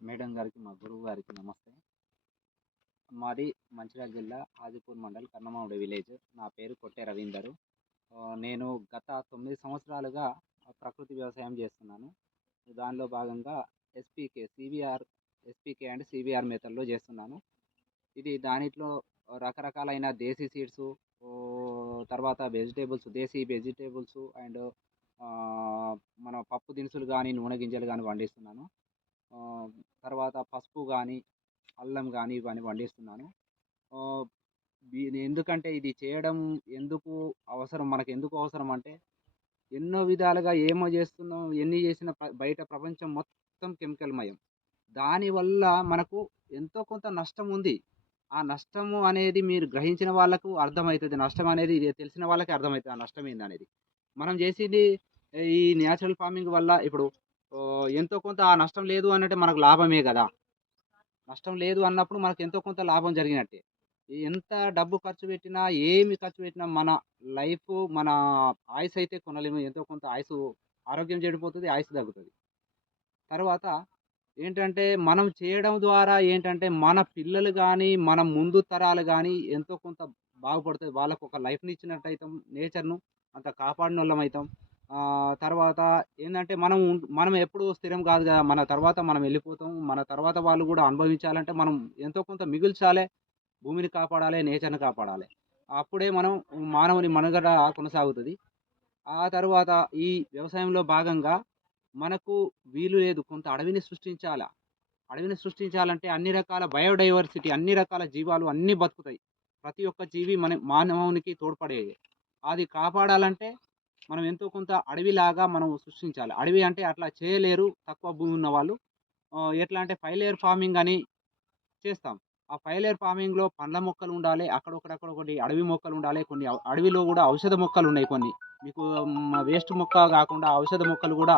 Madam గారికి మా గురువు గారికి నమస్తే. మాది మంచిర్యాల జిల్లా ఆదిపూర్ మండల్ కన్నమామిడి విలేజ్. నా పేరు కొట్టే రవీందర్. నేను గత తొమ్మిది సంవత్సరాలుగా ప్రకృతి వ్యవసాయం చేస్తున్నాను. దానిలో భాగంగా SPK CVR SPK and CVR మెథడ్లో చేస్తున్నాను. ఇది దానిట్లో రకరకాలైన దేశీ సీడ్స్ తర్వాత వెజిటేబుల్స్ దేశీ వెజిటేబుల్స్ అండ్ మన పప్పు దినుసులు కానీ నూనె గింజలు కానీ పండిస్తున్నాను తర్వాత పసుపు కానీ అల్లం కానీ ఇవన్నీ పండిస్తున్నాను ఎందుకంటే ఇది చేయడం ఎందుకు అవసరం మనకు ఎందుకు అవసరం అంటే ఎన్నో విధాలుగా ఏమో చేస్తున్నాం ఎన్ని చేసిన బయట ప్రపంచం మొత్తం కెమికల్ మయం దానివల్ల మనకు ఎంతో కొంత నష్టం ఉంది. ఆ నష్టము అనేది మీరు గ్రహించిన వాళ్ళకు అర్థమవుతుంది నష్టం అనేది ఇది తెలిసిన వాళ్ళకి అర్థమవుతుంది ఆ నష్టం ఏంది అనేది మనం చేసేది ఈ న్యాచురల్ ఫార్మింగ్ వల్ల ఇప్పుడు ఎంతో కొంత ఆ నష్టం లేదు అన్నట్టే మనకు లాభమే కదా. నష్టం లేదు అన్నప్పుడు మనకు ఎంతో కొంత లాభం జరిగినట్టే. ఎంత డబ్బు ఖర్చు పెట్టినా ఏమి ఖర్చు పెట్టినా మన లైఫ్ మన ఆయుస్ అయితే కొనలేము. ఎంతో కొంత ఆయుసు ఆరోగ్యం చెడిపోతుంది ఆయుసు తగ్గుతుంది. తర్వాత ఏంటంటే మనం చేయడం ద్వారా ఏంటంటే మన పిల్లలు కానీ మన ముందు తరాలు కానీ ఎంతో కొంత బాగుపడుతుంది వాళ్ళకు ఒక లైఫ్ని ఇచ్చినట్టు అవుతాం నేచర్ను అంత కాపాడిన వాళ్ళం అవుతాం తర్వాత ఏంటంటే మనం మనం ఎప్పుడు స్థిరం కాదు కదా. మన తర్వాత మనం వెళ్ళిపోతాం. మన తర్వాత వాళ్ళు కూడా అనుభవించాలంటే మనం ఎంతో కొంత మిగుల్చాలి. భూమిని కాపాడాలి నేచర్ని కాపాడాలి. అప్పుడే మనం మానవుని మనుగడ కొనసాగుతుంది. ఆ తర్వాత ఈ వ్యవసాయంలో భాగంగా మనకు వీలు లేదు. కొంత అడవిని సృష్టించాల? అడవిని సృష్టించాలంటే అన్ని రకాల బయోడైవర్సిటీ అన్ని రకాల జీవాలు అన్నీ బతుకుతాయి. ప్రతి ఒక్క జీవి మన మానవునికి తోడ్పడేది. అది కాపాడాలంటే మనం ఎంతో కొంత అడవిలాగా మనం సృష్టించాలి. అడవి అంటే అట్లా చేయలేరు. తక్కువ భూమి ఉన్న వాళ్ళు ఎట్లా అంటే ఫైవ్ లేయర్ ఫార్మింగ్ అని చేస్తాం. ఆ ఫైవ్ లేయర్ ఫార్మింగ్లో పండ్ల మొక్కలు ఉండాలి. అక్కడొక్కడక్కడ కొన్ని అడవి మొక్కలు ఉండాలి. కొన్ని అడవిలో కూడా ఔషధ మొక్కలు ఉన్నాయి కొన్ని. మీకు వేస్ట్ మొక్క కాకుండా ఔషధ మొక్కలు కూడా